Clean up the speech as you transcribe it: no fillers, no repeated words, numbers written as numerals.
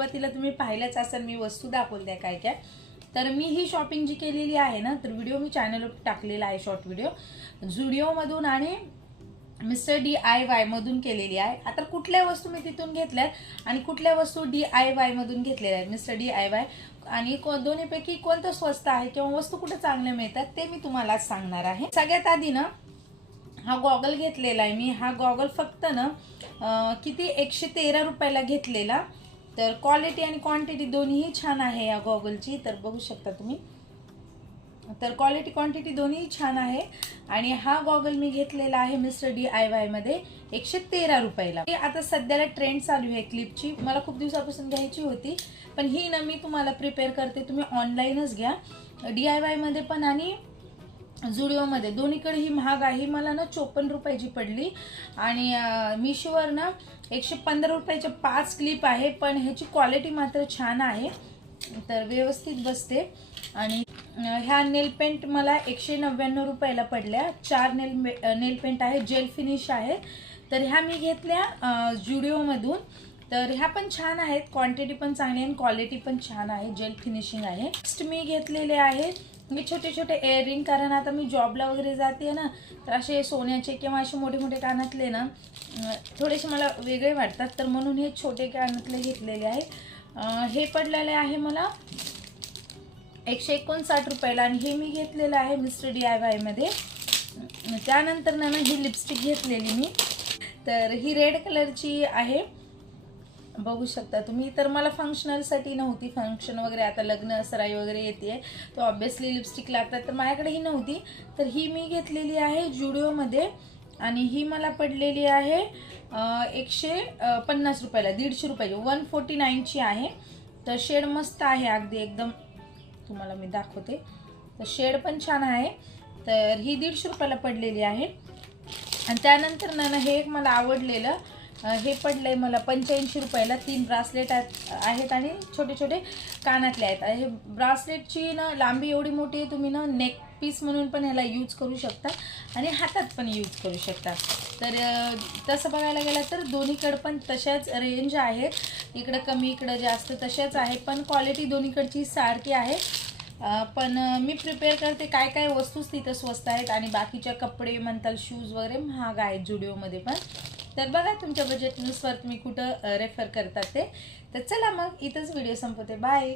सुरुवातीला तुम्ही पाहिलंच असेल, मी वस्तू दाखवल्या काय काय. तर मी ही शॉपिंग जी केलेली आहे ना, तर व्हिडिओ मी चॅनलवर टाकलेला आहे, शॉर्ट व्हिडिओ झुडिओमधून आणि मिस्टर DIY मधून केलेली आहे. आता कुठल्या वस्तू मी तिथून घेतल्यात आणि कुठल्या वस्तू DIY मधून घेतलेल्या आहेत, मिस्टर DIY, आणि दोन्हीपैकी कोणतं स्वस्त आहे किंवा वस्तू कुठे चांगल्या मिळतात ते मी तुम्हाला सांगणार आहे. सगळ्यात आधी ना हा गॉगल घेतलेला आहे मी. हा गॉगल फक्त ना किती 113 रुपयाला घेतलेला. तर क्वालिटी आणि क्वांटिटी दोन्हीही छान आहे या गॉगलची. तर बघू शकता तुम्ही, तर क्वालिटी क्वांटिटी दोन्ही छान आहे. आणि हा गॉगल मी घेतलेला आहे मिस्टर DIY मध्ये 113 रुपयाला. आता सध्याला ट्रेंड चालू आहे क्लिपची, मला खूप दिवसापासून घ्यायची होती, पण ही ना मी तुम्हाला प्रिपेअर करते, तुम्ही ऑनलाईनच घ्या. DIY मध्ये पण आणि झुडिओमध्ये दोन्हीकडे ही महाग आहे. मला ना 54 रुपयाची पडली. आणि मिशोवर ना 115 रुपयाचे 5 क्लिप आहे, पण ह्याची क्वालिटी मात्र छान आहे, तर व्यवस्थित बसते. आणि ह्या नेल पेंट मला 199 रुपयाला पडल्या. 4 नेल पेंट आहे, जेल फिनिश आहे. तर ह्या मी घेतल्या झुडिओमधून. तर ह्या पण छान आहेत, क्वांटिटी पण चांगली आहे, क्वालिटी पण छान आहे, जेल फिनिशिंग आहे. नेक्स्ट मी घेतलेले आहे मी छोटे छोटे इयरिंग, कारण आता मी जॉबला वगैरे जाते ना, तर असे सोन्याचे किंवा असे मोठे मोठे कानातले ना थोडेसे मला वेगळे वाटतात, तर म्हणून हे छोटे कानातले घेतलेले आहे. हे पडलेले आहे मला 159 रुपयाला, आणि हे मी घेतलेलं आहे मिस्टर DIY मध्ये. त्यानंतर ना ही लिपस्टिक घेतलेली मी, तर ही रेड कलरची आहे, बघू शकता तुम्ही. तर मला फंक्शनलसाठी नव्हती, फंक्शन वगैरे आता लग्न सराई वगैरे येते तर ऑब्विसली लिपस्टिक लागतात, तर माझ्याकडे ही नव्हती, तर ही मी घेतलेली आहे झुडिओमध्ये. आणि ही मला पडलेली आहे 150 रुपयाला, 150 रुपयाची, 149ची आहे. तर शेड मस्त आहे अगदी एकदम, तुम्हाला मी दाखवते. तर शेड पण छान आहे. तर ही 150 रुपयाला पडलेली आहे. आणि त्यानंतर ना हे एक मला आवडलेलं, हे पडलंय मला 85 रुपयाला. 3 ब्रासलेट आहेत आणि छोटे छोटे कानातले आहेत. हे ब्रासलेटची ना लांबी एवढी मोठी आहे, तुम्ही ना नेक पीस म्हणून पण ह्याला यूज करू शकता आणि हातात पण यूज करू शकता. तर तसं बघायला गेलं तर दोन्हीकडे पण तशाच रेंज आहेत, इकडं कमी इकडं जास्त तशाच आहे, पण क्वालिटी दोन्हीकडची सारखी आहे. पण मी प्रिपेअर करते काय काय वस्तूच तिथं स्वस्त आहेत आणि बाकीच्या कपडे म्हणताल शूज वगैरे महाग आहेत झुडिओमध्ये पण. तर बघा तुमच्या बजेटनुसार तुम्ही कुठं रेफर करतात ते. तर चला मग इथंच व्हिडिओ संपवते. बाय.